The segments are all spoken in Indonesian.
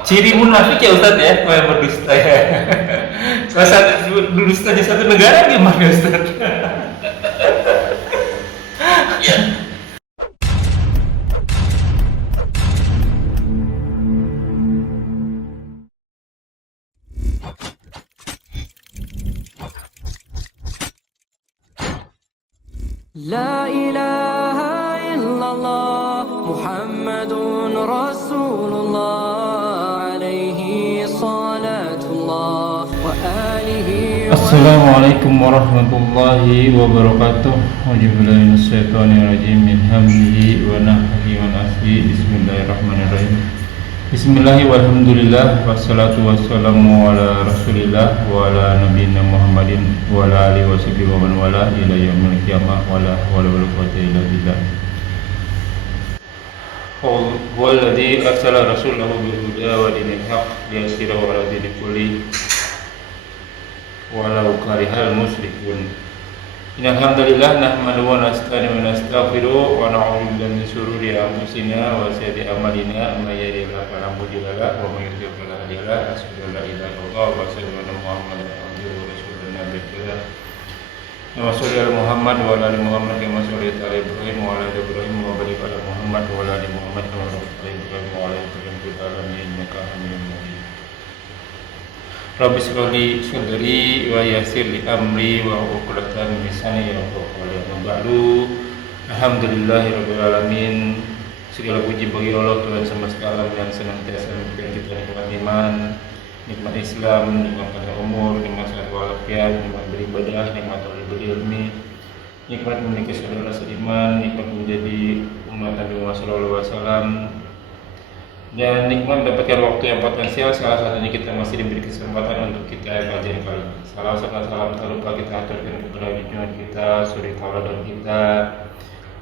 Ciri munafik ya Ustaz ya, kalau yang berdusta ya. Salah satu berdusta di satu negara gimana Ustaz? Ya, لا إله إلا الله محمد رسول الله عليه صلاة الله وآله Assalamualaikum warahmatullahi wabarakatuh. Wajibillahi minasyaitonirrajim min hamdihi wa nafthihi wa nafthihi. Bismillahirrahmanirrahim. Bismillahi walhamdulillah wassalatu wassalamu ala rasulillah wa ala nabiyina Muhammadin wa ala alihi wa sahbihi wa man wala ila yaumil qiyamah wa la hawla wa la quwwata illa billah. Walladzi arsala rasulahu bil huda wa dinil haqq liyudhhirahu ala dini kulli walau karihal musyrikun. Innal hamdalillah nahmaduhu wa nasta'inu wa nastaghfiruh wa na'udzu billahi min shururi anfusina wa sayyiati a'malina may yahdihillahu fala mudilla lahu wa may yudlil fala hadiya lahu. Asyhadu an la ilaha illallah wa asyhadu anna Muhammadan abduhu wa rasuluhu. Allahumma shalli ala Muhammad wa ala ali Muhammad kama shallaita ala Ibrahim wa ala ali Ibrahim wa barik ala Muhammad wa ala ali Muhammad kama barakta ala Ibrahim wa ala ali Ibrahim fil alamin innaka Hamidum Majid. Rabbi shrah li sadri wa yassir li amri wa uqdatan min lisani yafqahu qawli. Ba'du. Alhamdulillahirabbil alamin. Segala puji bagi Allah Tuhan semesta alam yang senantiasa memberikan kita nikmat iman, nikmat Islam, nikmat pada umur, nikmat sehat walafiat, nikmat beribadah, nikmat berilmi, nikmat memiliki saudara seiman, nikmat menjadi umat Nabi Muhammad SAW, dan nikmat mendapatkan waktu yang potensial. Salah satunya kita masih diberi kesempatan untuk kita kajian kali ini. Salam tak lupa kita aturkan kepada junjungan kita, suri tauladan kita,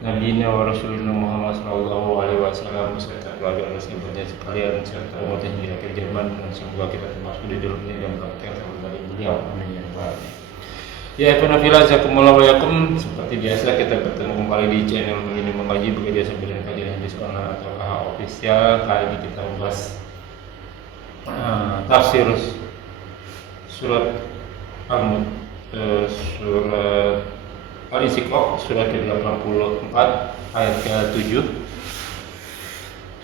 Nabi wa Rasulullah Muhammad sallallahu alaihi wasallam beserta keluarga dan sahabatnya sekalian serta umat yang di akhir zaman, dan semoga kita termasuk di dalamnya dan berkah dari beliau. Amin ya rabbal alamin. Ya, penafila jazakumullah wa yakum. Seperti biasa kita bertemu kembali di channel ini mengaji bekerja sambil kajian hadis online atau KH official. Kali ini kita membahas tafsir surat surat Al-Insyiqaq surat ke-84 ayat ke-7.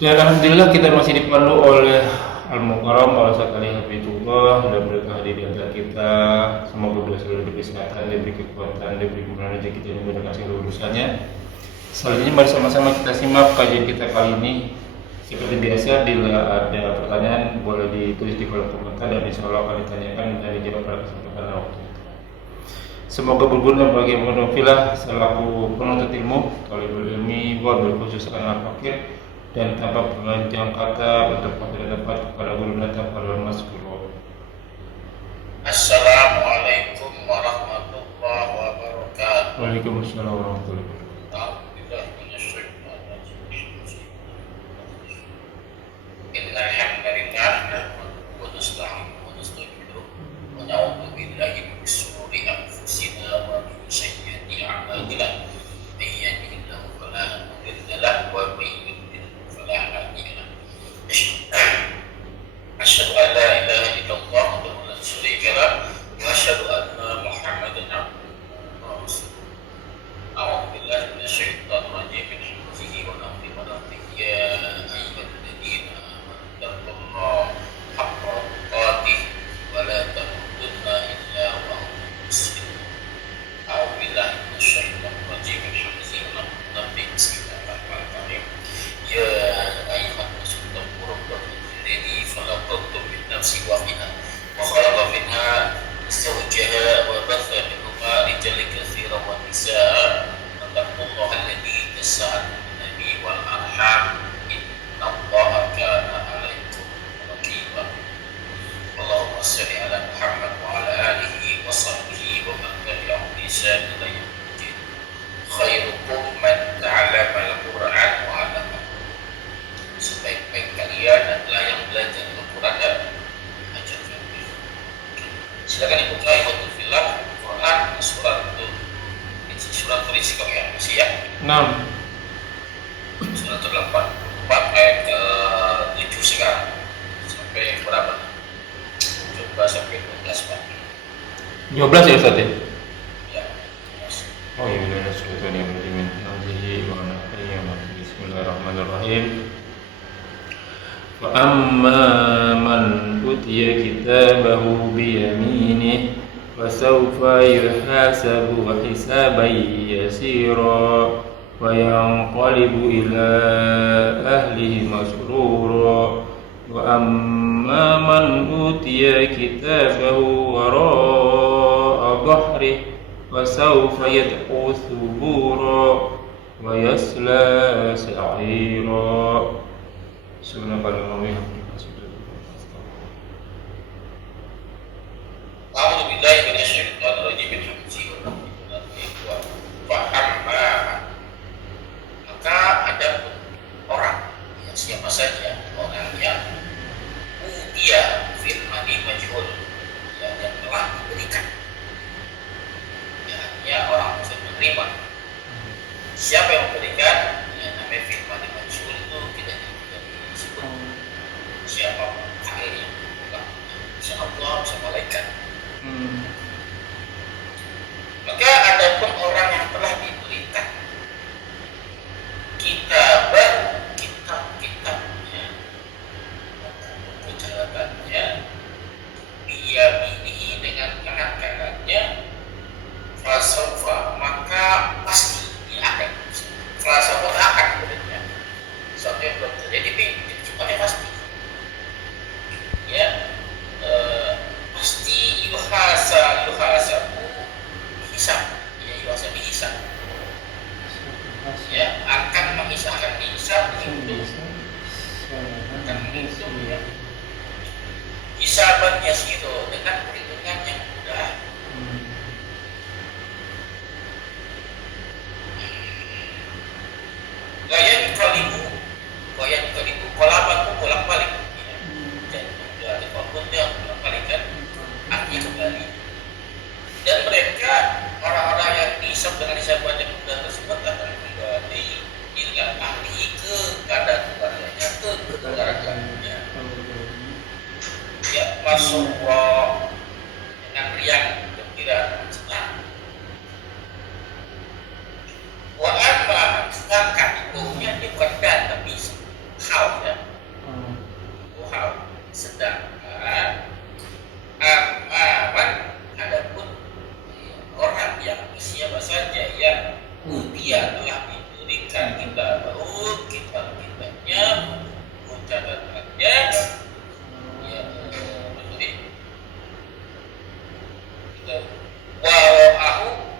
Dan alhamdulillah kita masih dipandu oleh Al-Mukarram Allah sekali hafizullah dan berkah di antara kita. Semoga beliau selalu diberi kesehatan, diberi kekuatan, diberi kemudahan rezeki dan dimudahkan segala urusannya. Selanjutnya mari sama-sama kita simak kajian kita kali ini. Seperti biasa, bila ada pertanyaan boleh ditulis di kolom komentar dan insyaallah akan ditanyakan dan dijawab pada kesempatan waktu. Semoga berguna bagi munafilah selaku penuntut ilmu, talibul ilmi, wabil khusus anak fakir, dan tanpa penganjang kata untuk tidak dapat kepada guru datang pada maskur. Assalamualaikum warahmatullahi wabarakatuh. Waalaikumsalam warahmatullahi wabarakatuh. A'udzubillahi minasyaitonir rajim. Innal hamdalillah nahmaduhu wa nasta'inuhu wa nastaghfiruh wa na'udzu billahi min shururi anfusina wa min sayyiati a'malina. May yahdihillahu fala mudilla lahu wa may yudlil fala hadiya lahu. Asyhadu an la ilaha illallah wa la syarika lahu wa asyhadu anna Muhammadan abduhu wa rasuluh. A'udzu billahi minasyaitonir rajim. Min hamzihi wa nafthihi wa nafthihi. Ya ayyuhalladzina amanu taqullaha haqqa tuqatih wa la tamutunna illa wa antum muslimun. A'udzu billahi minasyaitonir rajim. Min hamzihi wa nafthihi. Bismillahirrahmanirrahim. Ya ayyuhannasu taqu rabbakum alladzi khalaqakum min nafsin wahidah wa khalaqa minha zawjaha wa batha minhuma rijalan katsiran wa nisaa. Wattaqullaha alladzi tasaaluna bihi wal arham. Innallaha kana 'alaikum raqiba. Allahumma shalli ala Muhammad wa ala alihi wa sahbihi wa man tabi'ahum bi ihsan ila yaumil din. Khairukum man ta'allama al-Qur'an wa 'allamahu. Sebaik-baik kalian adalah yang belajar Al-Quran dan mengajarkan. Silakan dibuka ikhwatul fillah Quran surat Al-Insyiqaq ya, masih ya. 6. Surat 84 ayat ke-7 sekarang. 12 ya Ustaz ya? Ya. Oh iya, benar syaitan yang berjimin nazihi wa nafihi wa nafihi. Bismillahirrahmanirrahim. Fa amma man utiya kitabahu biyaminih fa sawfa yuhasabu hisaban yasira wa yanqalibu ila ahlihi masrura. Wa amma man utiya kitabahu wara'a dhahrihi فسوف يدعو ثبورا ويصلى سعيرا. سبحانك اللهم وبحمدك. أعوذ بالله من الشيطان الرجيم من همزه ونفخه فأما maka ada orang yang siapa saja orang yang dia firmani majhul yang telah diberikan ya orang bisa menerima. Siapa yang memberikan? Ya, namanya firman di majhul itu tidak disebut siapa akhirnya, bukan bisa Allah, bisa malaikat. Maka ada pun orang yang telah diberikan kitabnya, catatannya, dia ini dengan tangan kanannya. Falsafah maka pasti dia akan falsafah akan sebenarnya sesuatu yang belum terjadi tapi sifatnya pasti ya pasti yuhasabu hisab ya yuhasabu hisab ya akan mengisahkan hisab itu akan menghitung ya hisaban yasiru dengan perhitungan yang mudah. Goyan kalibu kolaban bolak-balik ya. Dan apapun dia bolak-balik kan artinya kembali. Dan mereka orang-orang yang dihisab dengan hisaban yang mudah tersebut akan kembali ila ahli kepada keluarganya ke keluarganya ya masuk dengan riang gembira senang. Wa amma sedangkan hukumnya dia bukan dan tapi hal ya. Hal sedangkan aman adapun orang yang siapa saja yang dia telah diberikan kitabnya catatannya ya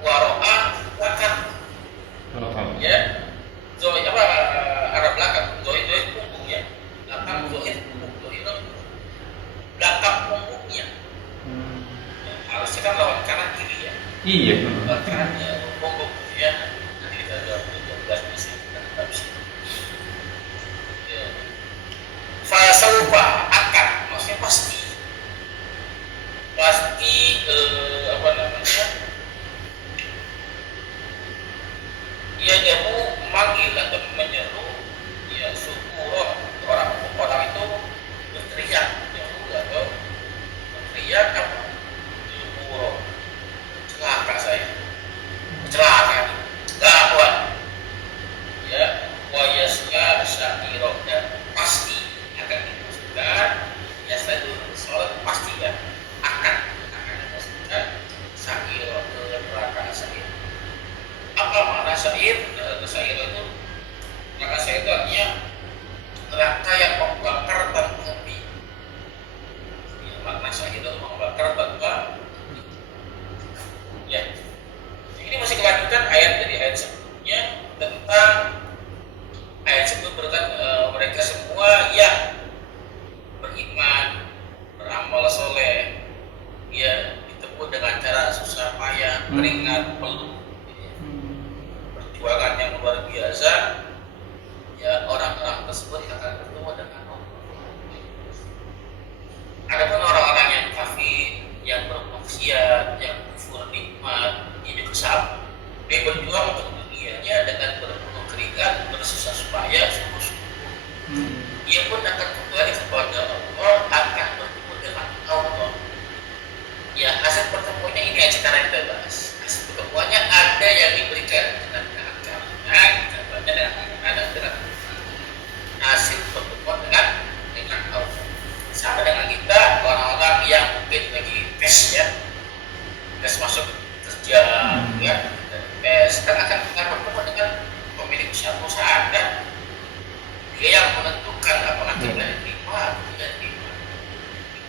waro'ah belakang ya zoid apa arah belakang zoid punggung ya belakang zoid belakang punggungnya harusnya kan lawan kanan kiri ya Iya. kanan ya punggung ya nanti kita jawab 12 bisa kita bisa fasaufa akan maksudnya pasti apa namanya ia jamu memanggil atau menyeru ya syukur orang itu berteriak atau berteriak apa syukur celaka saya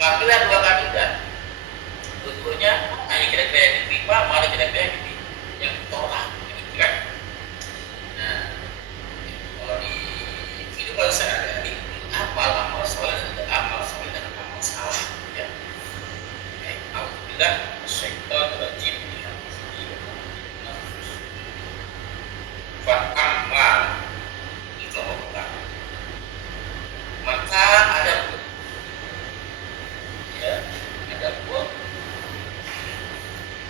Makilah dua kandidat. Dua-duanya hanya kira-kira yang diterima, malah kira-kira yang ditolak, gitu kan? Nah, kalau di kehidupan sehari-hari, amal soleh dan amal salah, ya. Alhamdulillah, syaitan rajim fa'amal itu Allah. Maka ada pun, ya, ada pun.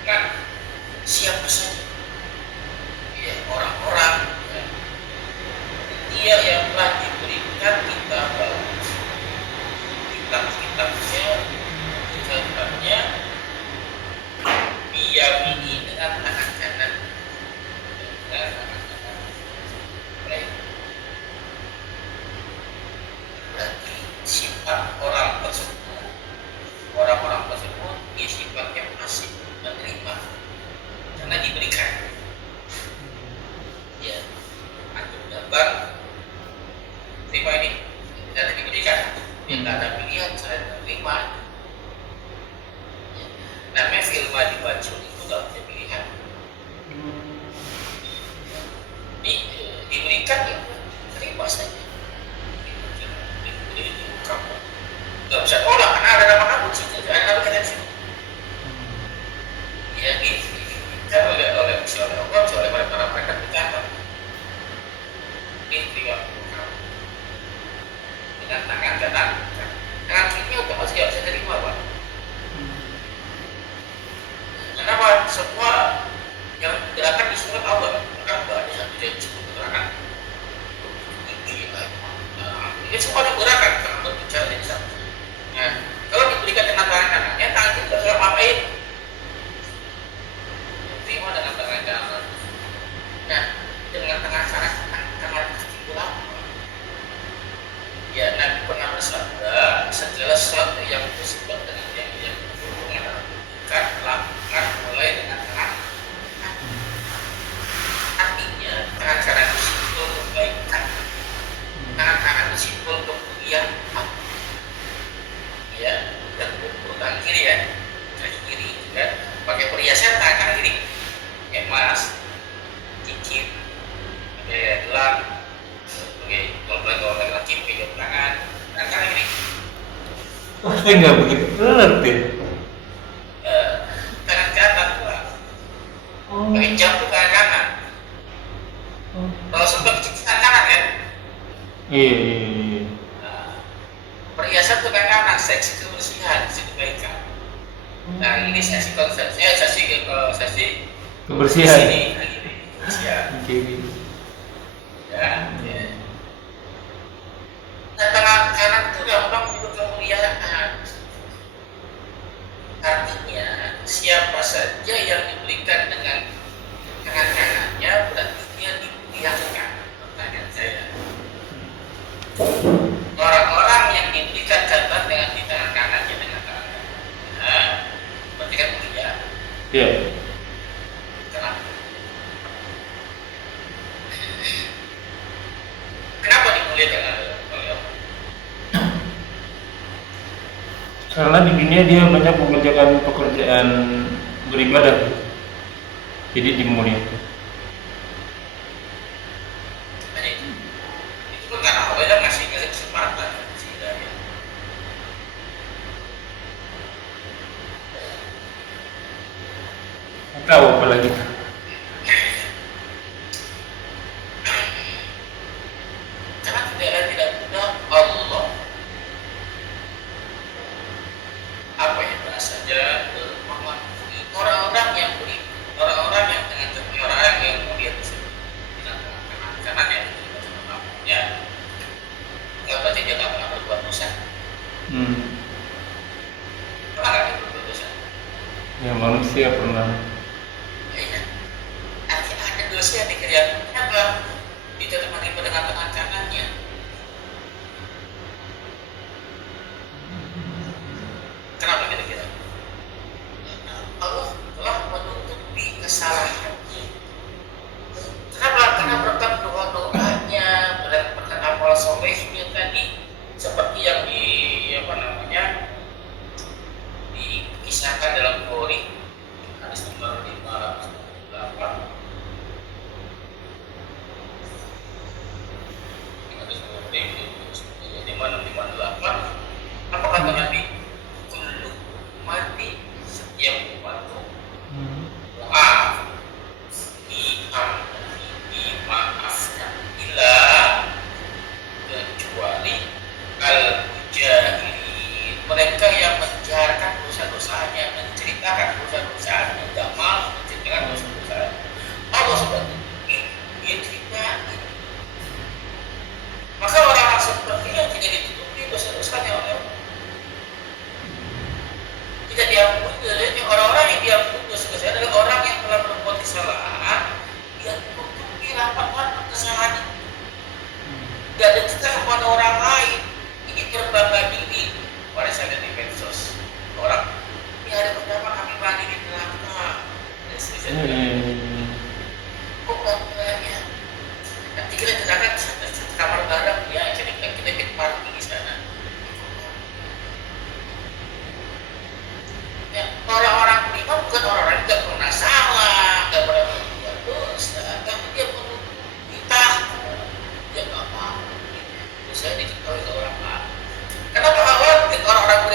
Nah, siapa saja, ya, orang-orang, ya, dia yang telah diberikan kitab kitabnya diyamini dengan tangan kanan, baik. Berarti sifat orang-orang tersebut dia sifatnya masih menerima karena diberikan. Ya, antum gambar terima ini dan diberikan. Dia tidak ada pilihan selain menerima. Ya. Namanya filma di baju itu tidak punya pilihan. Diberikan ya terima saja. Kamu nggak bisa tolak karena ada nama kamu di situ, ada nama kita di situ. Ya, kan oleh Allah, oleh para mereka berkata, ini terima kamu dengan tangan kanan, tangan kirinya otomatis nggak bisa terima, Pak. Kenapa? Semua yang gerakan di surat Allah, kan ada satu yang disebut gerakan. Ini semua ada gerakan kalau berbicara di sana. Nah, kalau diberikan dengan tangan kanannya, tangan kiri nggak bisa ngapain. Terima dengan tangan kanan. Nah, dengan tangan kanan kaki apa? Ya, Nabi pernah bersabda, segala sesuatu yang bersifat dengan yang berhubungan dengan kebaikan, lakukan mulai dengan tangan kanan. Artinya, tangan kanan itu simbol kebaikan, tangan kanan itu simbol kemuliaan. Ya, dan tangan kiri ya, kaki kiri kan, pakai perhiasan tangan kanan kiri. Emas, cincin, gelang, kalau lagi pegang tangan ini. Oh, saya nggak begitu ngerti. Tangan kanan pula, pakai jam tuh tangan kanan. Kalau sempat tangan kanan kan? Iya. Perhiasan tuh tangan kanan, seksi kebersihan, seksi kebaikan. Nah ini seksi Kebersihan. Ya. Kiri. Ya. Nah, tangan kanan itu gampang untuk kemuliaan. Artinya siapa saja yang diberikan dengan tangan kanannya berarti dia dimuliakan. Pertanyaan saya. Orang-orang yang diberikan jabatan dengan di tangan kanannya dengan tangan kanan, berarti kan mulia. Iya. Kenapa dimuliakan oleh Allah? Karena di dunia dia banyak mengerjakan pekerjaan beribadah, jadi dimuliakan. Itu kan karena Allah ngasih kesempatan sih dari. Tahu apa lagi? Karena tidak mudah Allah apa yang saja mengampuni orang-orang yang dengan orang yang kemudian tersebut dengan kanan yang ya nggak berarti dia nggak pernah berbuat dosa. Pernah nggak dia berbuat dosa? Ya manusia pernah. Ya, ada dosa yang dikerjakan. Kenapa dia tetap menerima dengan tangan kanannya? Kenapa kira-kira? Allah telah menutupi kesalahannya. Kenapa? Karena berkat doa-doanya, berkat amal solehnya tadi, seperti yang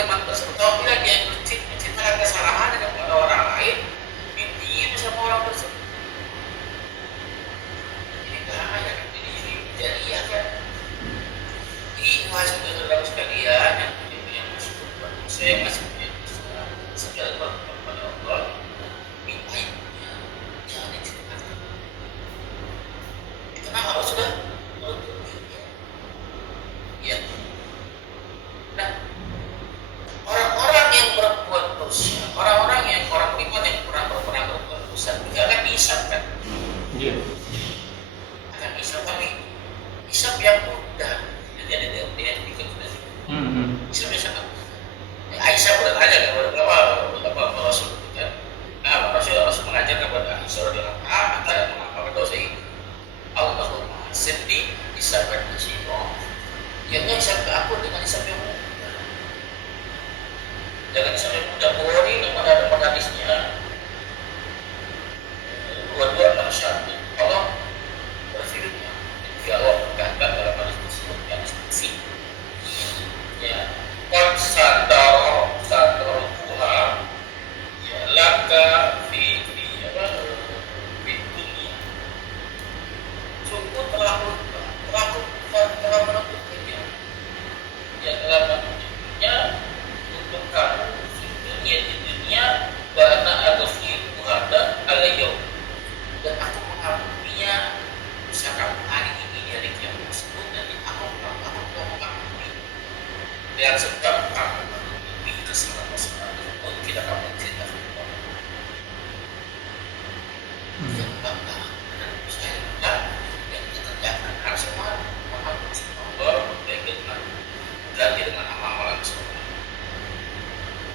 kalimat tersebut apabila dia menceritakan kesalahan kepada orang lain, mimpinya bersama orang tersebut. Ini bahaya kan, ini jadi ya kan. Jadi saudara sekalian yang saya masih punya segala kepada Allah, minta jangan diceritakan. Kenapa sudah? Ya. Nah, orang-orang yang berbuat dosa, orang beriman yang pernah berbuat dosa juga akan dihisab kan? Iya. Akan dihisab, tapi hisab yang mudah. Jadi ada dia ikut sudah. Hisab yang sangat. Aisyah bertanya kepada Rasul kan? Nah, Rasul mengajar kepada Aisyah radhiyallahu anha antara mengamalkan dosa itu. Allahumma sirni hisaban yasira. Ya kan hisab ke aku dengan hisab yang mudah. Jangan hisab yang mudah. Bukhari ada hadisnya 2261. Allah berfirman, ya Allah berkata dalam hadis tersebut yang disebut ya qad satara Tuhan ya laka fi dunia. Sungguh telah menentukannya yang telah menentukannya untuk kamu di dunia bana atau fi muhada alayyaum, dan aku mengampuninya dosa kamu hari ini dari kiamat tersebut, dan aku mengampuni dan sebab kamu menutupi kesalahan-kesalahan tersebut tidak kamu ceritakan kepada yang bangga dan saya bangga yang kita kerjakan harus mengampuni Allah berbaik dengan ganti dengan amal-amal soleh.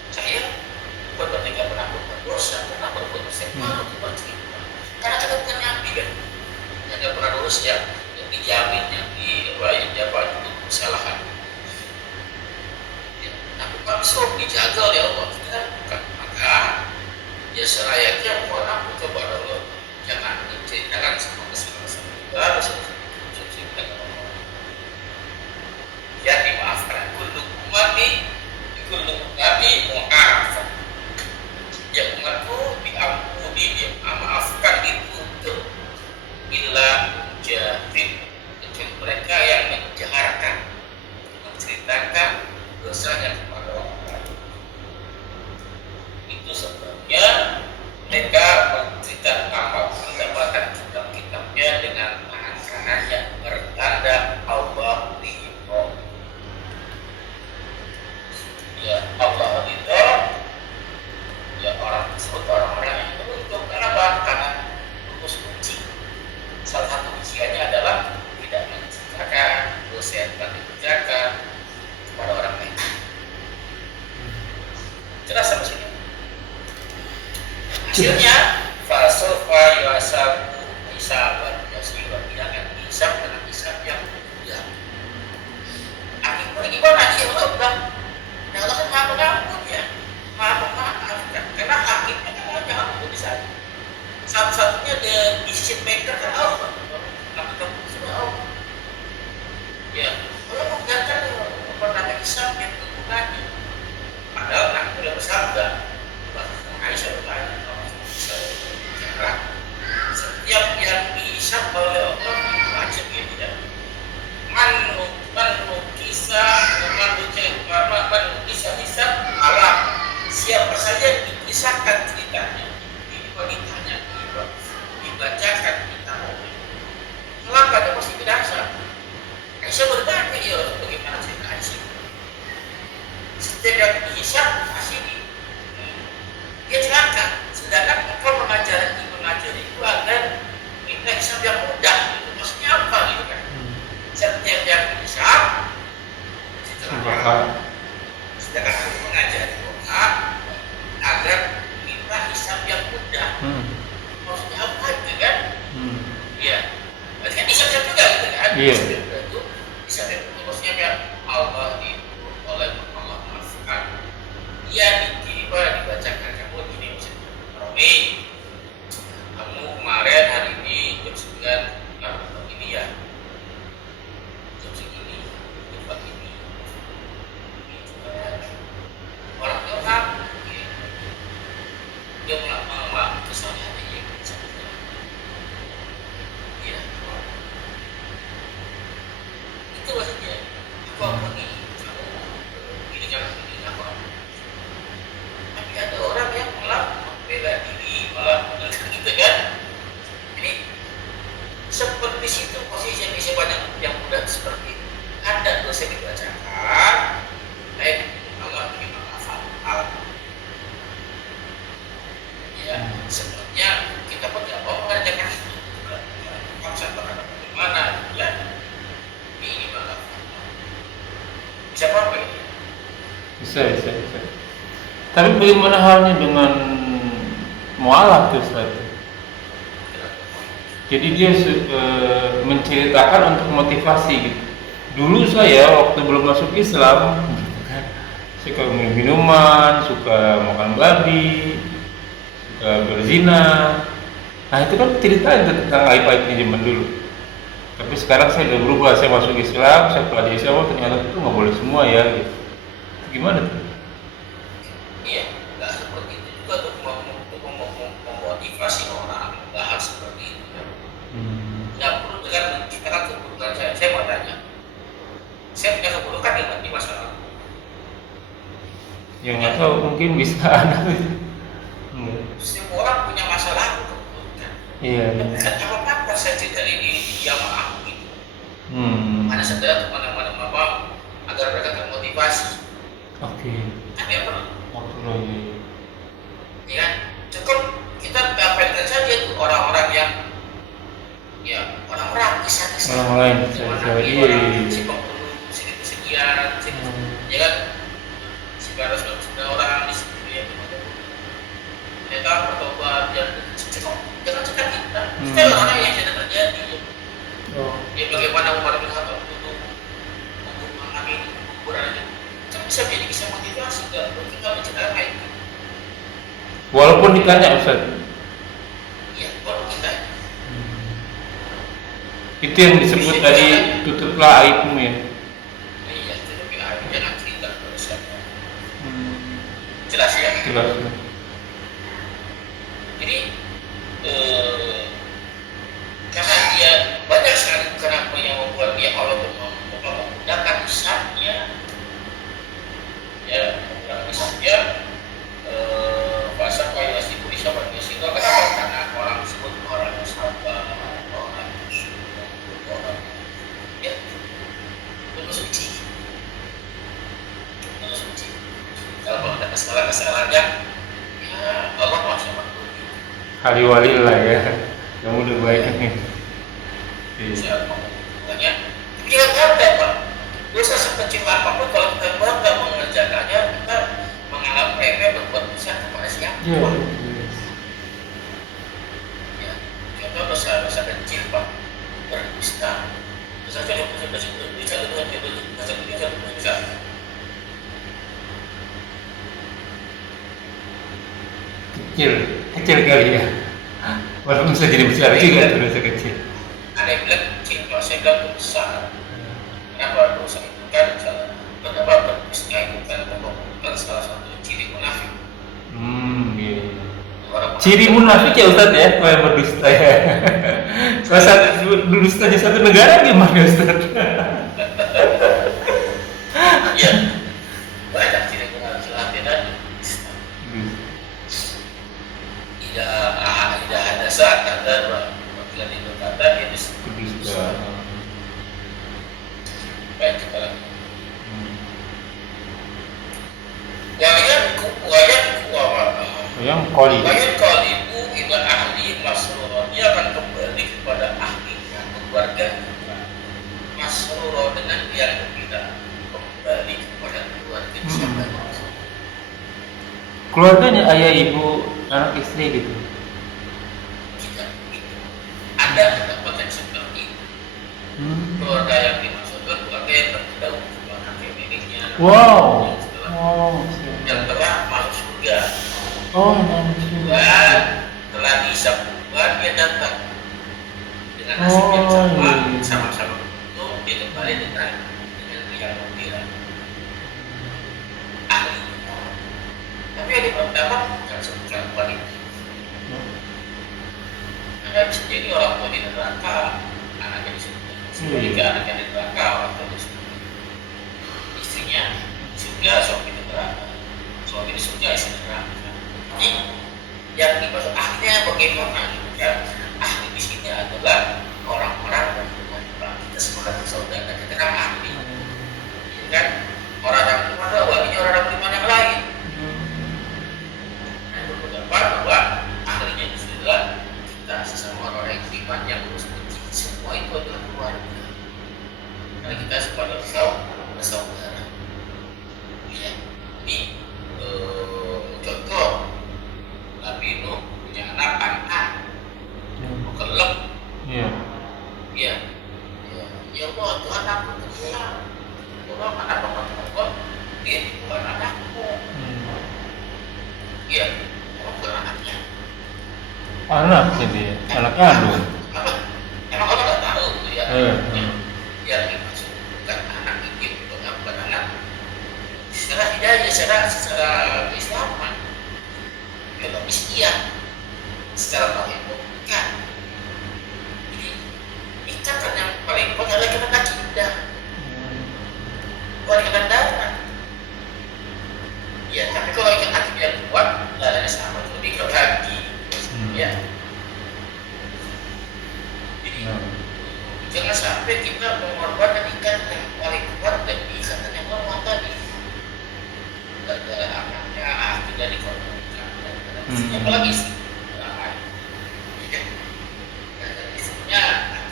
Saya ketika pernah berbuat dosa, pernah berbuat dosa malu bercerita karena kita bukan nabi kan, yang pernah dosa yang dijamin yang dapat untuk kesalahan. Aku langsung dijaga oleh Allah, kita bukan, maka ya selayaknya mohon ampun kepada Allah, jangan menceritakan semua kesalahan kita harus menceritakan Allah. Ya dimaafkan, kullu ummati mu'afan. Ya umatku diampuni, dimaafkan itu untuk illa jahil, kecuali mereka yang menjaharkan, menceritakan dosanya kepada orang lain. Itu sebabnya mereka menceritakan amal mendapatkan kitab-kitabnya dengan tangan kanan yang bertanda Allah ridho. Ya Allah ridho, ya orang tersebut orang-orang yang beruntung. Kenapa? Karena rumus kunci. Salah satu kunciannya adalah tidak menceritakan dosa yang telah dikerjakan kepada orang lain. Jelas sampai sini. Hasilnya fasofa yasabu hisaban yasira, tidak akan hisab dengan hisab yang mudah. Akibatnya gimana? Ya Allah bilang, ya Allah kan maha pengampun ya, maha pemaafkan. Karena hakimnya kan hanya ampun di sana. Satu-satunya the decision maker kan Allah. Lakukan sudah Allah. Ya, Allah menggantikan pertama hisab yang tentukannya. Padahal Nabi sudah bersabda, Aisyah bertanya, setiap yang dihisab oleh Allah wajib ya tidak. Kisah hisab alam. Siapa saja yang dikisahkan ceritanya, ditanya, dibacakan kitabnya, maka dia pasti binasa. Aisyah bertanya, ya bagaimana cerita Aisyah? Setiap yang dihisab pasti dia celaka. Sedangkan engkau mengajari itu agar minta hisab yang mudah. Itu maksudnya apa gitu kan? Setiap yang dihisab celaka. Sedangkan aku mengajari doa agar minta hisab yang mudah. Maksudnya apa gitu kan? Iya. Berarti kan hisab juga gitu kan? Iya. Itu hisab yang mudah. Maksudnya kan Allah itu oleh Allah maafkan. Dia dibacakan kamu gini misalnya. Romi, kamu kemarin hari ini jam 9 ini ya. Jam segini, jam 4 ini. Bisa. Tapi bagaimana halnya dengan mualaf tuh Ustaz? Jadi dia menceritakan untuk motivasi gitu. Dulu saya waktu belum masuk Islam suka minum minuman, suka makan babi, suka berzina. Nah itu kan ceritanya tentang aib-aibnya zaman dulu. Tapi sekarang saya udah berubah, saya masuk Islam, saya pelajari Islam, oh, ternyata itu nggak boleh semua ya. Gitu. Gimana tuh? Iya, nggak seperti itu juga untuk memotivasi orang, nggak harus seperti itu. Nggak perlu dengan menciptakan keburukan saya mau tanya, saya punya keburukan di masa lalu. Yang nggak tahu mungkin bisa ada. Semua orang punya masa lalu keburukan. Iya. Tapi apa saya cerita ini jamaah gitu. Mana saudara mana agar mereka termotivasi. Oke. Tapi apa? Iya. Ya kan? Cukup kita dapatkan saja tuh orang-orang yang ya orang-orang kisah-kisah Orang lain, orang si pembunuh sekian, ya kan? 999 orang di situ ya. Mereka bertobat dan cukup jangan cakap kita. Kita orang yang sudah terjadi. Ya bagaimana umat bersahabat untuk mengamini kuburan itu? Kan bisa jadi kisah motivasi kan? Kita menceritakan itu. Walaupun ditanya Ustaz. Iya, walaupun ditanya. Itu yang disebut tadi tutuplah aibmu ya. Iya, tetapi jangan cerita pada siapa. Jelas ya? Jelas. Jadi karena dia banyak sekali kenapa yang membuat dia Allah menggunakan lisannya, ya menggunakan lisannya bahasa kaya sibuk sahabatnya sehingga kenapa? Karena orang disebut orang yang sabar, orang yang syukur, orang ya penuh suci. Kalau ada kesalahan-kesalahannya, ya Allah masih mengampuni. Hali-wali lah ya. Kamu udah baik nih. Makanya kita bangga Pak. Dosa sekecil apapun kalau kita bangga mengerjakannya, kita menganggap remeh berbuat dosa kepada siapa? Iya. Ya, contoh dosa kecil Pak, berdusta. Dosa bisa. Kecil kali ya. Walaupun bisa jadi besar juga tuh dosa kecil. Ada yang bilang kecil, kalau saya bilang besar. Kenapa dosa itu kan salah? Kenapa berdusta itu kan bukan salah satu ciri munafik. Iya. Ciri munafik ya Ustaz ya, kalau yang berdusta ya. Salah satu dustanya satu negara gimana Ustaz? Iya. Banyak ciri munafik dan tidak ada saat ada panggilan itu kata dia Berdusta. baik kita lagi. Yang koli. Wayan kalibu ila ahli masrur, dia akan kembali kepada ahlinya, keluarga masrur dengan yang gembira, kembali kepada keluarga siapa? Keluarganya ayah, ibu, anak, istri gitu. Tidak begitu. Ada pendapatan seperti itu. Keluarga yang dimaksudkan keluarga yang terdahulu, keluarga miliknya. Wow. Yang telah masuk surga. Dan telah disambungkan dia datang dengan nasib yang sama-sama itu dia kembali dengan yang gembira. Ahli. Tapi yang pertama bukan sebutkan kembali. Ada bisa jadi orang tua di neraka, anaknya disebutkan. Jika anaknya di neraka, orang tua disebutkan. Istrinya surga, suami di neraka. Suami di surga, istri di neraka. Jadi yang dimaksud ahlinya bagaimana gitu ya? Ahli di sini adalah orang-orang yang beriman. Kita semua kan saudara, kita kan ahli, ya kan? Orang yang beriman adalah walinya orang yang beriman yang lain. Nah, berpendapat bahwa ahlinya itu adalah kita sesama orang yang beriman yang harus benci. Semua itu adalah keluarga. Karena kita semua adalah bersaudara. Ya. Ini contoh Nabi Nuh punya anak Kan'an, kelep. Iya. Ya, ya Allah, Tuhan aku terpulang. Tuhan anak Allah, dia bukan anakku. Iya, bukan anaknya. Anak jadi anak kandung. Apa? Emang Allah nggak tahu ya? Ya, dimaksud bukan anak itu, bukan anak. Secara hidayah, secara keislaman, biologis iya, secara tauhid bukan. Jadi ikatan yang paling kuat adalah ikatan akidah, bukan ikatan darah. Ya, tapi kalau ikatan akidah yang kuat, darahnya sama, lebih ke lagi. Ya. Jadi jangan sampai kita mengorbankan ikatan yang paling kuat dan ikatan yang lemah tadi. Darah anaknya tidak dikorbankan. Apalagi istri. Dan istrinya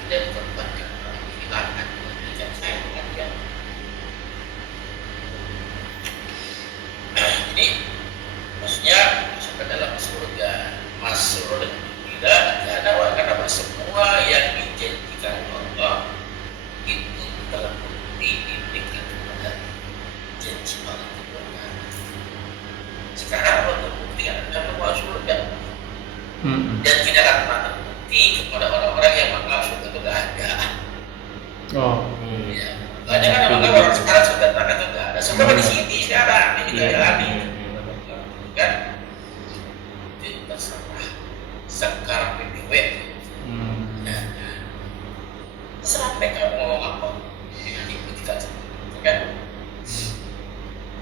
tidak dikorbankan. Hilangkan dengan saya mengajar. Jadi maksudnya masuk ke dalam surga. Masuk tidak ada semua yang dijanjikan Allah itu terbukti diberikan kepada janji Allah itu. Sekarang Allah terbukti ada masuk surga dan tidak akan pernah terbukti kepada orang-orang yang menganggap surga itu tidak ada. Ya. Banyak kan orang sekarang surga neraka itu tidak ada. Surga di sini sekarang ini kita jalani. Kan? Itu terserah. Sekarang PPW. Terserah mereka mau ngomong apa. Nanti kita kan?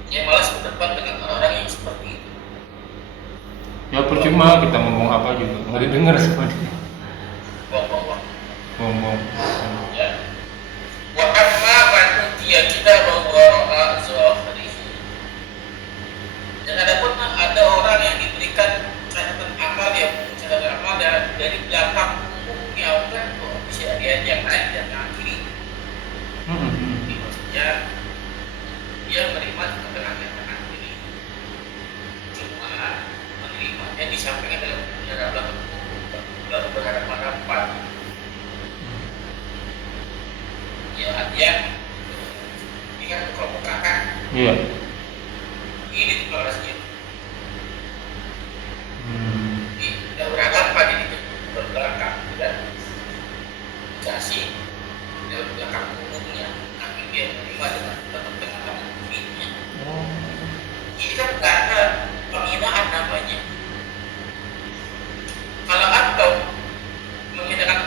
Ya malas berdebat dengan orang-orang yang seperti itu. Ya percuma kita ngomong apa juga nggak didengar sama dia. Ngomong. Ya. Wa amma man utiya kitabahu wara'a zuhrihi. Dan ada orang yang diberikan catatan amal dari belakang punggungnya, bukan bisa dia yang naik dan kiri. Maksudnya dia menerima catatan tangan kiri. Cuma menerimanya disampaikan dalam belakang punggung, lalu berhadapan-hadapan. Ya artinya ini kan kelompok kakak. Iya. Ini deklarasinya. Tidak berhadapan ini berbelakang, tidak dikasih dari belakang punggungnya, tapi dia menerima dengan tengah punggungnya. Ini kan bukan penghinaan namanya. Kalau antum menghinakan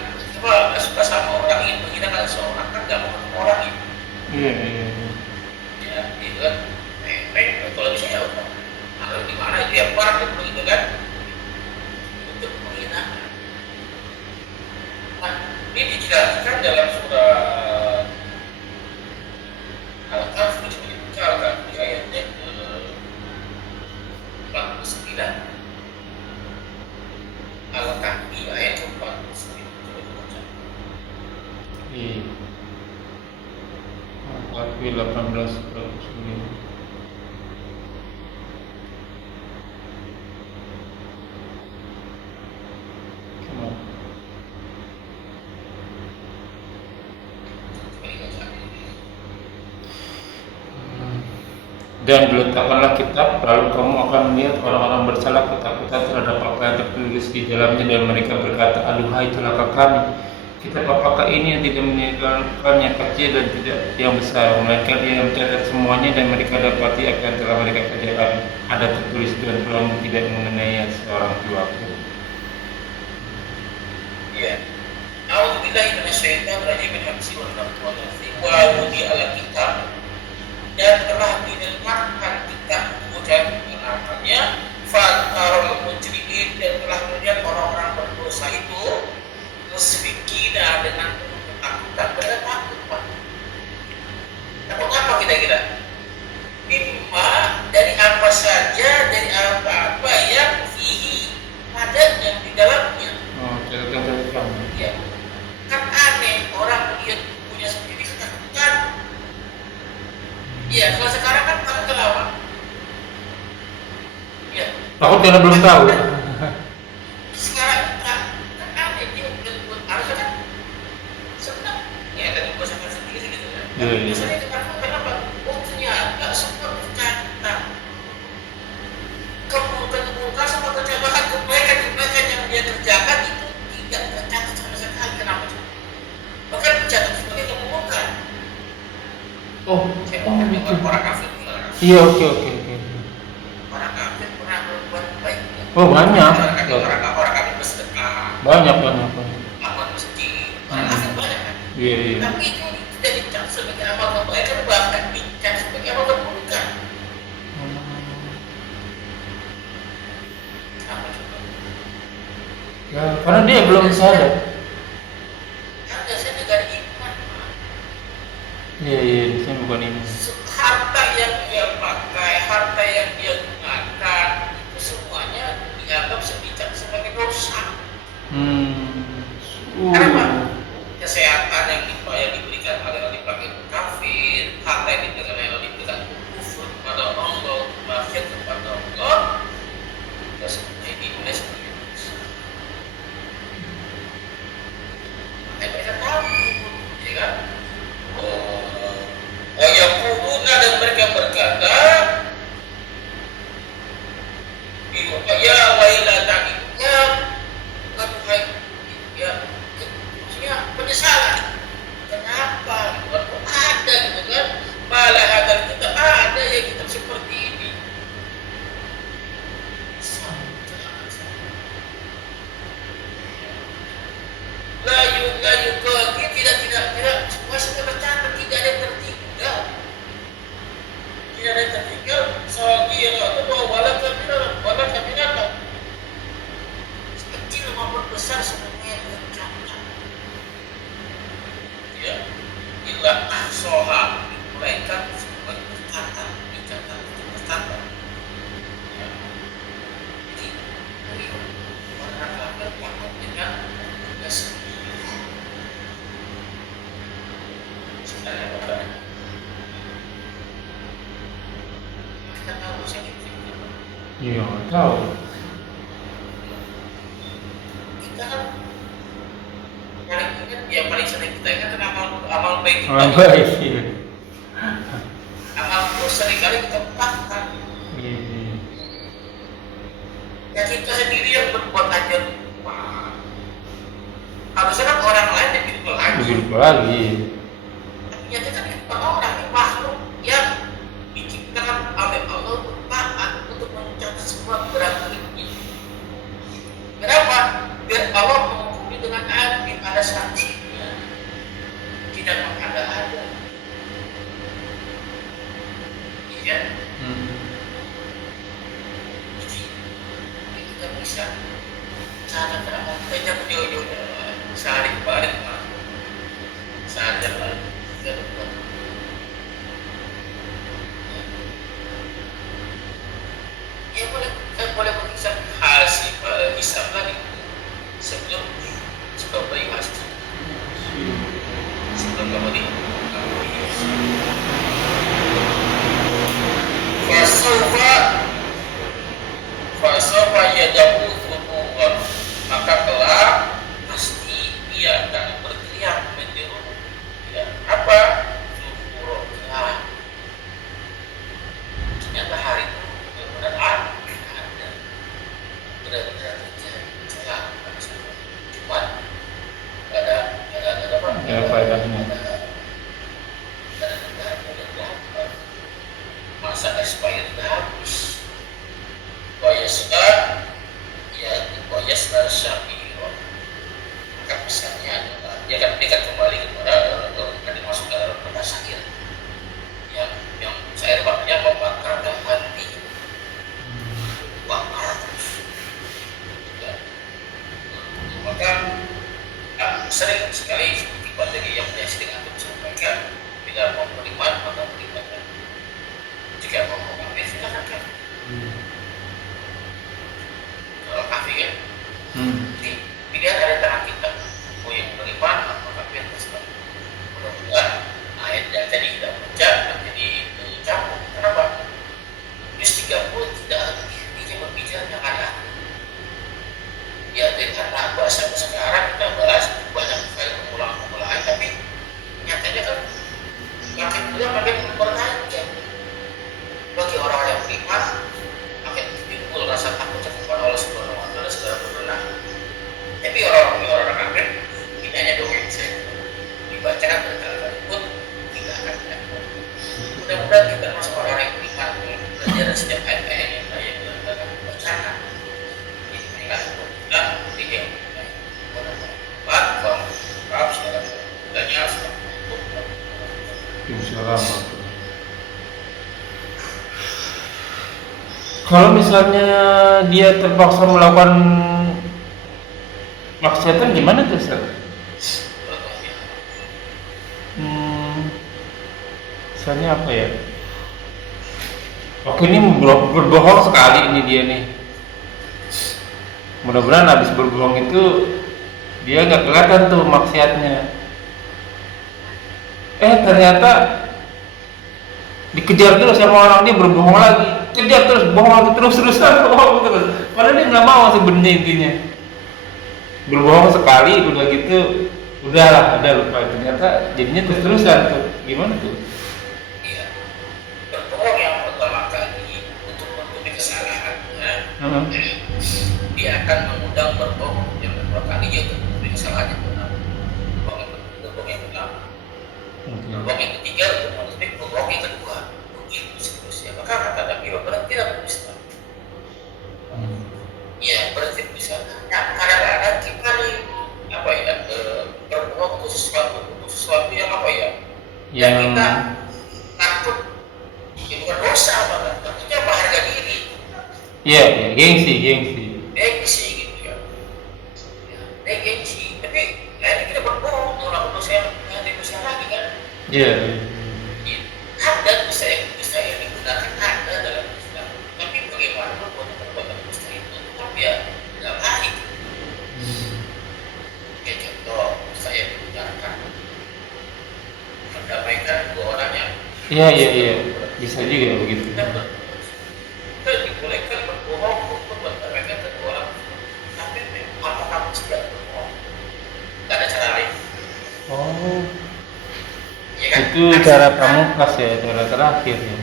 suka sama orang ini, menghinakan seorang kan nggak mau ketemu orang ini. Iya. Ya, itu kan. Kalau bisa ya, kalau di mana itu ya parah begitu kan? Untuk penghinaan. Nah, ini dijelaskan dalam surat Al-Kahf di ayatnya ke-49. Al-Kahf di ayat ke-49. Al-Kahfi 18 dan diletakkanlah kitab, lalu kamu akan melihat orang-orang bersalah ketakutan terhadap apa yang tertulis di dalamnya, dan mereka berkata, aduhai celaka kami, kitab apakah ini yang tidak meninggalkan yang kecil dan tidak yang besar, melainkan dia yang mencatat semuanya, dan mereka dapati akan telah mereka kerjakan ada tertulis dan belum tidak mengenai seorang jua pun. Ya. A'udzubillahi minasyaitonir rajim. Bismillahirrahmanirrahim. Wa wudi ala kitab, dan telah diletakkan kitab kemudian namanya fatarul mujrimin, dan telah melihat orang-orang berdosa itu musyrikina dengan penuh ketakutan. Benar takut Pak. Takut apa kira-kira? Mimma, dari apa saja, dari apa-apa yang fihi, ada yang di dalamnya. Catatan. Ya. Kan aneh orang dia punya sendiri ketakutan. Iya, kalau sekarang kan takut ke lawan. Takut karena belum tahu. Sekarang kan aneh dia harusnya kan senang ya tadi gue sampai sendiri gitu kan. Biasanya kenapa? Oh ternyata semua tercatat. Kemungkinan sama kebaikan yang dia kerjakan itu tidak tercatat sama sekali. Kenapa? Bahkan tercatat sebagai kemungkinan. Oh, Saya mau bilang orang kafir. iya, oke. Orang kafir pernah berbuat baik. Oh, banyak. Orang kafir bersedekah. Banyak. Amal masjid. Orang kafir banyak kan. Iya. Tapi itu tidak dicap sebagai amal kebaikan, bahkan dicap sebagai amal keburukan. Apa coba? Ya, karena dia belum sadar. Kan saya negara iman. Iya, saya bukan ini. Harta yang dia pakai, harta yang dia gunakan, itu semuanya dianggap sebagai dosa. Kenapa? Kesehatan yang diberikan adalah dipakai kafir, harta yang diberikan kufur kepada Allah, maksiat kepada Allah, terus dinilai sebagai dosa. Makanya mereka tahu, ya kan? Yang kuruna dan mereka berkata, ya wailana ya aduhai ya maksudnya penyesalan. Kenapa? Kok ada gitu kan? Malah ada kita ada ya kitab seperti ini. Layu ke tidak masih tercatat, tidak ada yang tertinggal. Tidak ada yang tertinggal. Sagira itu wala kabinatan. Kecil maupun besar semuanya tercatat. Ya, illa ahsoha melainkan semua tercatat. Ya. Jadi orang kafir takut dengan tugas. Sebenarnya bukan. Kita tahu sakit itu. Iya, tahu. Kita kan paling ingat yang paling sering kita ingat kan amal baik kita. Orang baik, iya. Amal itu seringkali kita lupakan. Iya. Ya kita sendiri yang berbuat aja lupa. Harusnya kan orang lain yang lupa lagi. Begitu lagi. Tapi nyata kan kita orang ini makhluk yang diciptakan oleh Allah untuk taat, untuk mencatat semua gerak-geriknya. Kenapa? Biar Allah menghukumi dengan adil, ada sanksinya, tidak mengada-ada. Iya. Jadi kita bisa cara amal kita jauh-jauhnya sehari balik mah sadar lah kita lupa. Ya boleh menghisap hasil hisap lagi sebelum bayi hasil sebelum kamu fasofa yadahu thubuhan, maka kelak pasti dia akan berteriak menyeru ya apa thubuhan. Ternyata hari itu benar-benar ada benar-benar terjadi celah cuma ada apa Ya, faedahnya. masa expired habis. Wayasna syabiro, maka pesannya adalah dia kan kembali kepada dimasuk ke dalam kota syair yang syair maknanya membakar hati, bakar terus ya. Maka sering sekali seperti materi yang saya sering antum sampaikan, bila mau beriman maka beriman, jika mau kafir silakan kafir. Kalau kafir kan jadi pilihan ada tangan kita, mau yang beriman atau kafir terserah. Mudah-mudahan ayat yang tadi kita baca menjadi campur. Kenapa? Yus 30 tidak lagi dia berbicara akhirnya ada. Ya dengan bahasa sekarang kita bahas banyak sekali pengulangan, tapi nyatanya kan makin mulia makin bertanya. Bagi orang yang beriman, makin timbul rasa takut kepada Allah Subhanahu Wa Taala segala berbenah. Tapi orang kafir ini hanya dongeng saja, dibacakan berkali-kali pun tidak akan takut. Mudah-mudahan kita masuk orang yang beriman, belajar setiap ayat-ayat yang saya bacakan. Ini mereka kita tidak baik. Maaf silakan tanya Insyaallah. Kalau misalnya dia terpaksa melakukan maksiatan gimana tuh Ustaz? Misalnya apa ya? Oke, ini berbohong sekali ini dia nih. Mudah-mudahan habis berbohong itu dia nggak kelihatan tuh maksiatnya. Ternyata dikejar terus sama orang, dia berbohong lagi, kejar terus, bohong lagi, terus-terusan bohong terus. Padahal dia nggak mau sebenarnya intinya. Berbohong sekali udah gitu, udahlah, udah lupa. Ternyata jadinya terus-terusan tuh. Gimana tuh? Iya, berbohong yang pertama kali untuk menutupi kesalahannya, dia akan mengundang berbohong yang kedua kalinya untuk menutupi kesalahannya benar. Berbohong yang pertama. Berbohong yang ketiga untuk menutupi berbohong yang kedua. Begitu seterusnya. Maka kata Nabi berarti tidak berdusta. Ya berarti bisa. Nah, kadang-kadang kita nih berbohong untuk sesuatu yang apa ya? Yang kita takut, ya bukan dosa apa kan? Tentunya apa, harga diri. Iya, gengsi. Gengsi gitu ya. Gengsi. Tapi akhirnya kita berbohong untuk melakukan dosa yang dosa lagi kan? Iya. Ada dosa yang digunakan ada dalam Islam. Tapi bagaimana perbuatan dosa itu? Tapi ya nggak baik. Ya contoh dosa yang digunakan mendamaikan dua orang yang. Iya. Bisa juga begitu. Kita dibolehkan berbohong untuk mendamaikan kedua orang. Tapi apakah kamu sudah berbohong? Gak ada cara lain. Oh. Ya kan? Itu cara pamungkas ya, cara terakhir ya.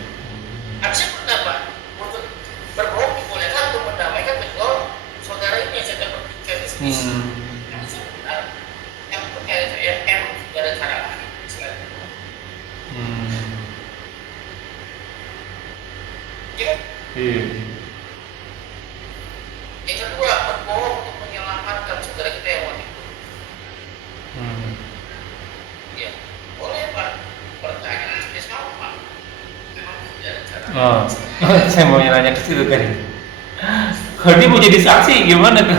Harusnya berdamai. Untuk berbohong dibolehkan untuk mendamaikan kedua saudara ini yang sedang bertikai di sini. Harusnya benar. Yang percaya saya emang tidak ada cara lain selain itu. Ya kan? Iya. Yang kedua, berbohong untuk menyelamatkan saudara kita yang mati. Ya, boleh Pak. Pertanyaan saya sama. Memang tidak ada cara. Oh, saya mau nanya ke situ tadi. Kalau dia mau jadi saksi gimana tuh?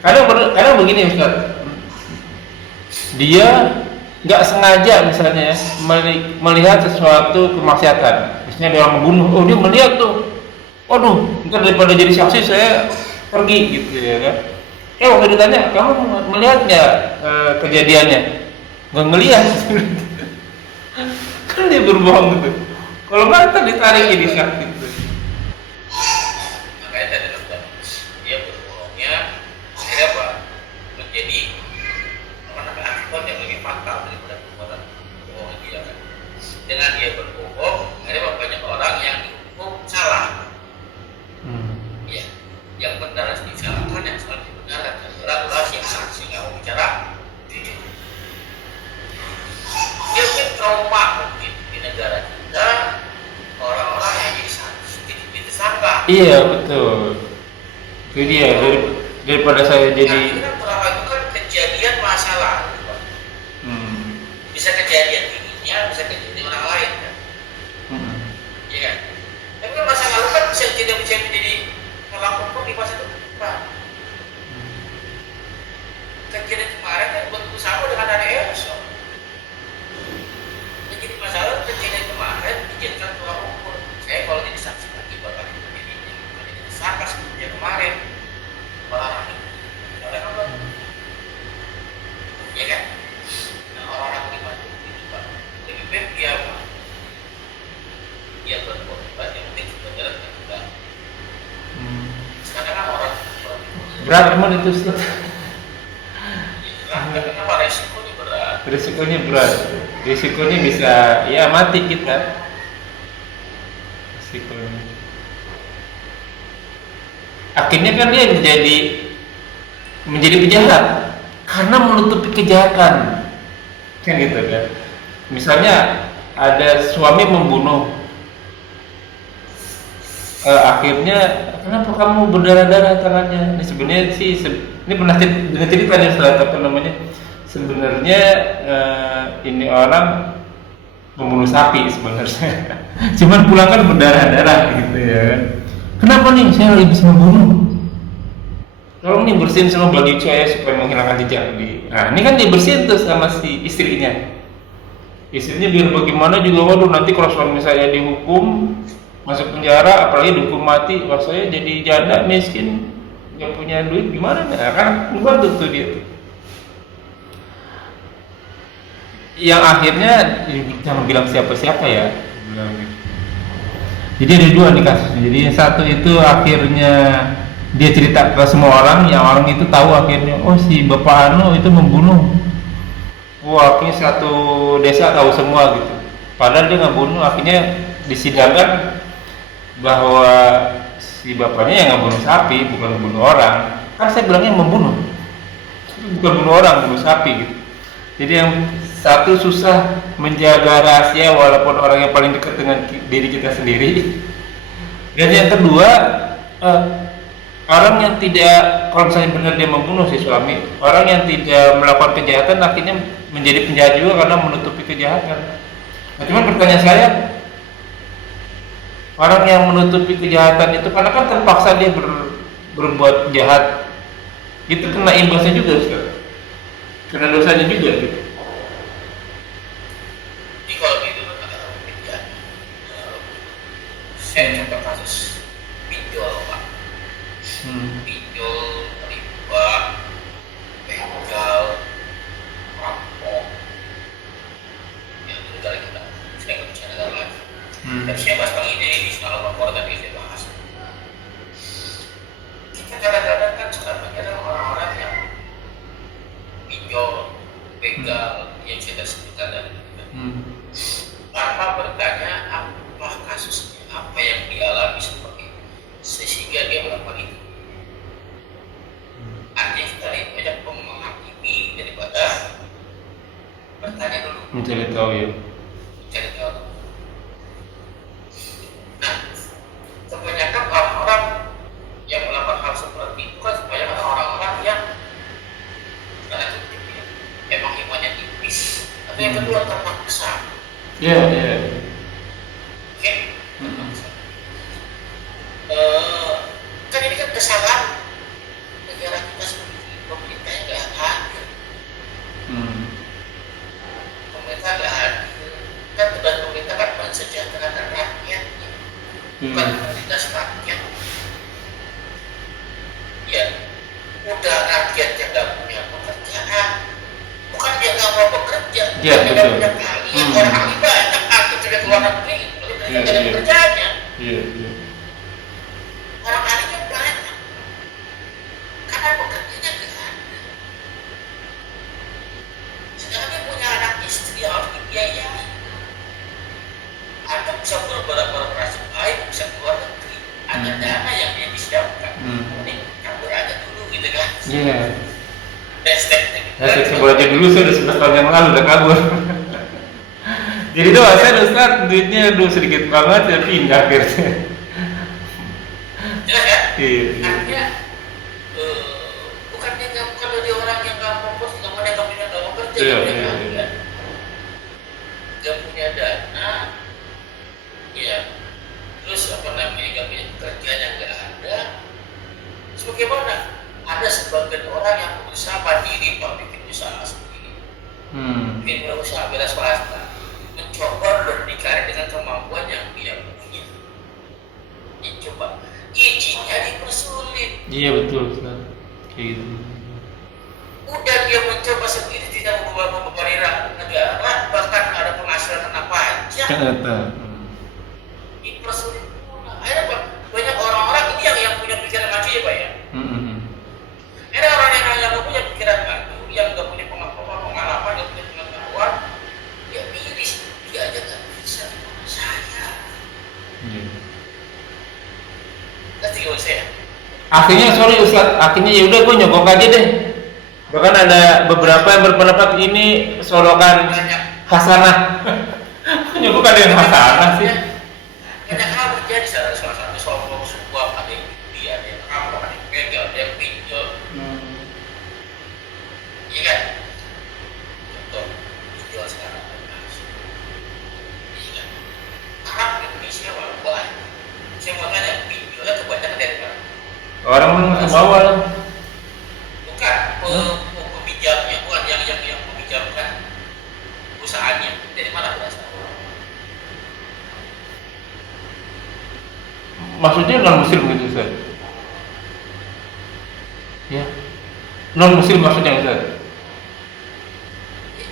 Kadang begini Ustaz. Dia nggak sengaja misalnya melihat sesuatu kemaksiatan. Misalnya ada orang membunuh, oh dia melihat tuh. Waduh, ntar daripada jadi saksi saya pergi gitu ya kan. Waktu ditanya, kamu melihat nggak kejadiannya? Nggak ngelihat. Kan dia berbohong gitu. Kalau nggak ntar ditarik jadi saksi gitu. Makanya tadi dokter, dia berbohongnya akhirnya apa? Menjadi akibat yang lebih fatal daripada perbuatan bohong dia kan. Dengan dia berbohong, akhirnya banyak orang yang dihukum salah. Ya, yang benar disalahkan, yang salah dibenarkan. Berat-berat yang saksi nggak mau bicara. Dia mungkin trauma mungkin di negara kita, orang-orang yang jadi saksi, jadi tersangka. Iya betul. Itu dia daripada saya jadi. Karena trauma itu kan kejadian masa lalu. Bisa kejadian dirinya, bisa kejadian orang lain kan. Iya kan? Tapi kan masa lalu kan bisa menjadi melakukan di masa depan. Kejadian kemarin kan bentuk sama dengan hari esok. Jadi masalah kejadian kemarin dijadikan tolak ukur. Saya kalau jadi saksi lagi bakal jadi tersangka seperti yang kemarin. Malah karena apa? Berat emang itu Ustaz. Kenapa resikonya berat? Risikonya berat. Risikonya bisa ya mati kita. Risikonya. Akhirnya kan dia menjadi penjahat karena menutupi kejahatan. Kan gitu kan. Misalnya ada suami membunuh, akhirnya kenapa kamu berdarah-darah tangannya? Ini sebenarnya sih ini pernah dengar cerita nih Ustaz, apa namanya? Sebenarnya ini orang membunuh sapi sebenarnya. Cuman pulang kan berdarah-darah gitu ya kan. Kenapa nih saya lagi bisa membunuh? Tolong nih bersihin semua baju saya supaya menghilangkan jejak di. Nah, ini kan dibersihin tuh sama si istrinya. Istrinya biar bagaimana juga, waduh nanti kalau suami saya dihukum masuk penjara, apalagi dihukum mati, wah saya jadi janda miskin, nggak punya duit gimana? Nah, kan membantu tuh dia. Yang akhirnya jangan bilang siapa-siapa ya. Jadi ada dua nih kasusnya. Jadi yang satu itu akhirnya dia cerita ke semua orang, yang orang itu tahu akhirnya, oh si Bapak Anu itu membunuh. Wah, akhirnya satu desa tahu semua gitu. Padahal dia nggak bunuh, akhirnya disidangkan bahwa si bapaknya yang ngebunuh sapi, bukan membunuh orang. Kan saya bilangnya membunuh, bukan bunuh orang, bunuh sapi gitu. Jadi yang satu susah menjaga rahasia walaupun orang yang paling dekat dengan diri kita sendiri. Dan yang kedua, orang yang tidak, kalau misalnya benar dia membunuh si suami, orang yang tidak melakukan kejahatan akhirnya menjadi penjahat juga karena menutupi kejahatan. Nah, cuman pertanyaan saya, orang yang menutupi kejahatan itu karena kan terpaksa dia berbuat jahat, itu kena imbasnya juga, Ustaz. Kena dosanya juga gitu. Jadi kalau gitu kata penjahat, saya contoh kasus pinjol Pak. Pinjol, riba, begal, rampok, yang itu dari kita. Saya nggak bisa dengar lagi. Dan saya bahas kali ini di soal lapor tadi saya bahas. Kita kadang-kadang kan suka menyerang orang-orang yang pinjol, begal, yang saya sebutkan tadi. Tanpa bertanya apa kasusnya, apa yang dialami seperti itu, sehingga dia melakukan itu. Artinya kita lebih banyak menghakimi daripada bertanya dulu. Mencari tahu ya. Mencari tahu. Nah, kebanyakan orang-orang yang melakukan hal seperti itu kan kebanyakan orang-orang yang emang imannya tipis, atau yang kedua terpaksa. Iya. Oke. Kan ini kan kesalahan negara kita sendiri, pemerintahnya nggak hadir. Pemerintah nggak hadir. Kan tugas pemerintah kan mensejahterakan rakyatnya, bukan menindas rakyat. Ya, udah rakyat yang nggak punya pekerjaan, bukan dia nggak mau bekerja, Ya, dia nggak betul. punya ahli, orang ahli banyak, atau tidak keluar negeri, mereka nggak ada pekerjaannya. Iya. Orang ahlinya banyak, karena pekerjaannya nggak ada. Sedangkan dia punya anak istri yang harus dibiayai, atau bisa beroperasi baik, bisa keluar negeri, ada dana yang dia disiapkan. Ini kabur aja dulu gitu kan. Iya. Testeknya gitu. Saya sebut aja dulu, saya udah 11 tahun yang lalu udah kabur. Jadi doa saya Ustaz, duitnya sedikit banget, saya pindah akhirnya. Jelas ya? Iya. Artinya bukannya kalau dia orang yang nggak fokus, nggak mau kerja, Iya. nggak punya dana, ya. Terus apa namanya, nggak punya pekerjaan yang nggak ada. Sebagaimana ada sebagian orang yang berusaha mandiri, Pak, bikin usaha sendiri, bikin usaha bela swasta, mencoba berdikari dengan kemampuan yang dia punya. Dicoba, izinnya dipersulit. Iya betul Ustaz. Kayak gitu. Udah dia mencoba sendiri, tidak membebani negara, bahkan ada penghasilan kena pajak, Ternyata. dipersulit pula. Akhirnya Pak, banyak orang-orang ini yang punya pikiran maju ya Pak ya. Nanti kalau saya Akhirnya sorry Ustaz, akhirnya ya udah gue nyogok aja deh. Bahkan ada beberapa yang berpendapat ini sorokan banyak hasanah. Nyogok ada yang hasanah sih. banyak hal terjadi salah satu sombong sebuah ada yang judi, ada yang rampok, ada yang begal, ada yang pinjol, iya kan? Contoh pinjol sekarang, iya kan? Arab Indonesia walaupun saya mau tanya pinjolnya kebanyakan dari mana? Orang menengah ke bawah lah. Bukan peminjamnya, bukan yang meminjamkan usahanya dari mana berasal? Maksudnya non muslim gitu Ustaz? Ya. Non muslim maksudnya Ustaz?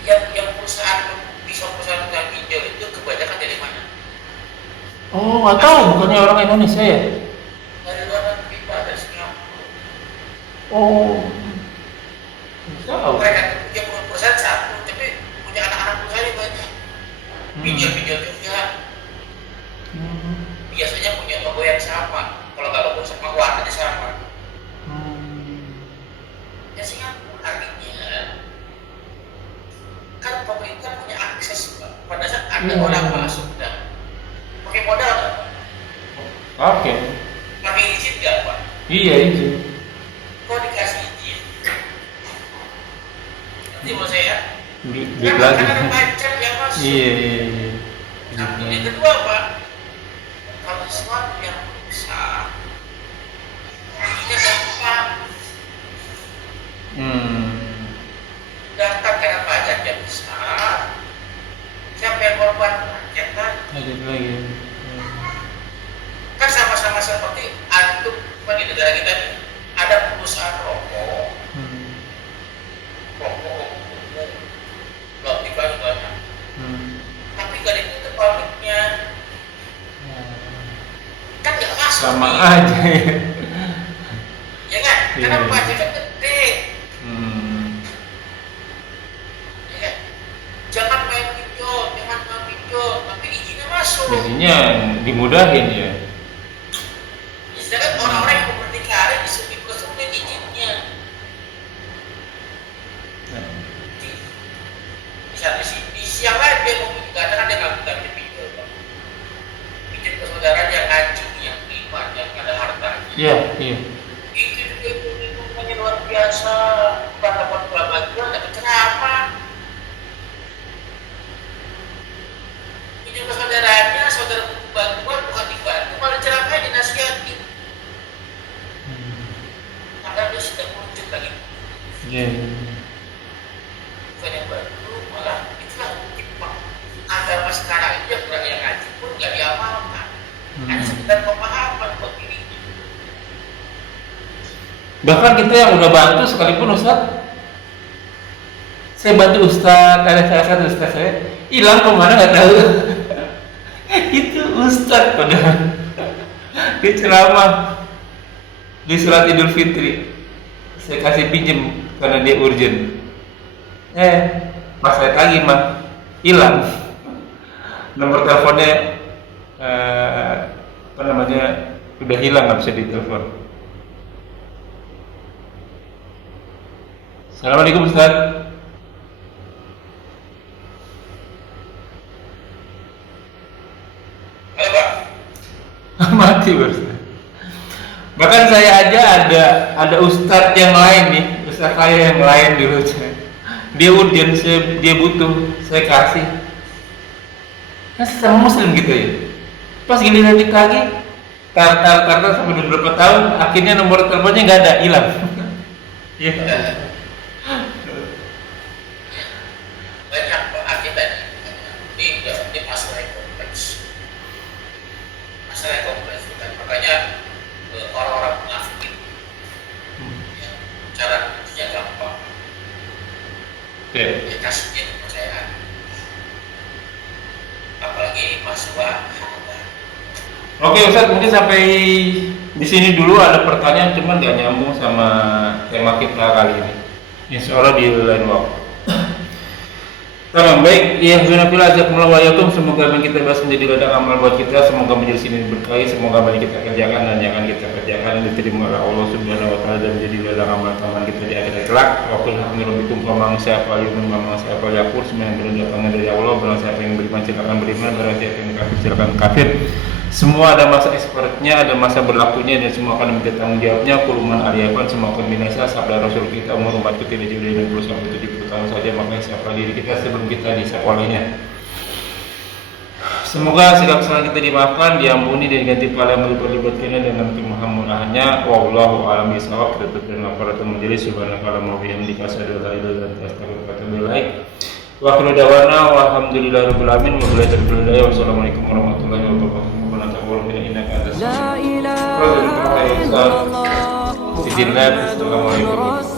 Yang perusahaan perusahaan pinjol itu kebanyakan dari mana? Oh, nggak tahu, bukannya orang Indonesia ya? Dari luar negeri, Pak, dari Singapura. Oh. Tahu. Mereka punya perusahaan satu, tapi punya anak-anak perusahaan banyak. Pinjol juga. Biasanya punya logo yang sama. Kalau nggak logo sama, warnanya sama. Ya Singapura artinya kan pemerintah punya akses, Pak. Pada saat ada orang masuk dan pakai modal nggak, Pak? Oke. Pakai izin nggak, Pak? Iya itu. Kok dikasih izin? Nanti mau saya Duit lagi. kan ada pajak yang masuk. Iya. Nah, yang kedua, Pak, kalau sesuatu yang besar, artinya gampang daftar kena pajak yang besar. Siapa yang korban pajak kan? Lanjut lagi. Kan sama-sama seperti antum di negara kita nih, ada perusahaan rokok, umum, lotifan banyak, tapi gak ditutup pabriknya, kan nggak masuk Sama nih, aja. ya kan? Karena Iya. pajaknya gede, ya kan? Jangan main pinjol, tapi izinnya masuk. Jadinya dimudahin ya. Sedangkan orang-orang yang mau berdikari disuruh kesulitan izinnya. Di sisi yang lain dia mau kadang dia nggak pinjol, Pak. Pinjam ke saudara yang ngaji, yang iman, yang ada hartanya. Iya. Itu juga hitungannya luar biasa. Bukan dapat bantuan, dapat ceramah. Pinjam ke saudaranya, saudara butuh bantuan, bukan dibantu, malah ceramahnya dinasihati. Padahal dia sudah merujuk lagi. Iya. Bukan yang baru, malah itulah tipe agama sekarang ini yang ngaji pun nggak diamalkan. Hanya sekedar pemahaman buat dirinya. Bahkan kita yang udah bantu sekalipun Ustaz, saya bantu Ustaz, ada salah satu Ustaz saya hilang kemana nggak tahu. Itu Ustaz padahal dia ceramah di sholat Idul Fitri, saya kasih pinjem karena dia urgent. Pas saya tagih mah hilang nomor teleponnya, udah hilang, nggak bisa ditelepon. Assalamualaikum Ustaz. Halo Pak. Mati Ustaz. Bahkan saya aja ada Ustadz yang lain nih, Ustadz saya yang lain dulu. Dia urgent, dia butuh, saya kasih. Kan sama muslim gitu ya. Pas giliran ditagih, tar sampai beberapa tahun, akhirnya nomor teleponnya nggak ada, hilang. Iya. Banyak Pak akibatnya. Ini masalah yang kompleks. Bukan. Makanya orang-orang munafik ya, cara kerja gampang. Ya kasih dia kepercayaan. Apalagi masalah harta. Oke Ustadz, mungkin sampai di sini dulu. Ada pertanyaan cuman nggak nyambung sama tema kita kali ini. Insya Allah di lain waktu. Tamam, baik. Ya, Sunafillah, Assalamualaikum. Semoga apa yang kita bahas menjadi ladang amal buat kita. Semoga menjadi sini berkahi. Semoga apa yang kita kerjakan dan yang akan kita kerjakan diterima oleh Allah Subhanahu Wa Taala dan menjadi ladang amal taman kita di akhirat kelak. Wa qul hamdulillahi famang siapa yumin mamang siapa yakur semua yang berdatang dari Allah. Barang siapa yang beriman silakan beriman, barang siapa yang kafir silakan kafir. Semua ada masa expertnya, ada masa berlakunya, dan semua akan diminta tanggung jawabnya. Kuluman aliyafan, semua akan binasa. Sabda Rasul kita, umur umat kita tidak jauh dari 60 sampai 70 tahun saja, makanya siapa diri kita sebelum kita disapa olehnya. Semoga segala kesalahan kita dimaafkan, diampuni, dan diganti pahala yang melibat-libatkannya dengan kemahamurahannya. Wallahu a'lam bishawab. Kita tutup dengan kafaratul majelis. Subhanakallahumma wa bihamdika asyhadu an la ilaha illa anta astaghfiruka wa atubu ilaik. Wa akhiru da'wana walhamdulillahirabbil alamin. Wassalamualaikum warahmatullahi wabarakatuh. لا إله إلا الله Assalamualaikum.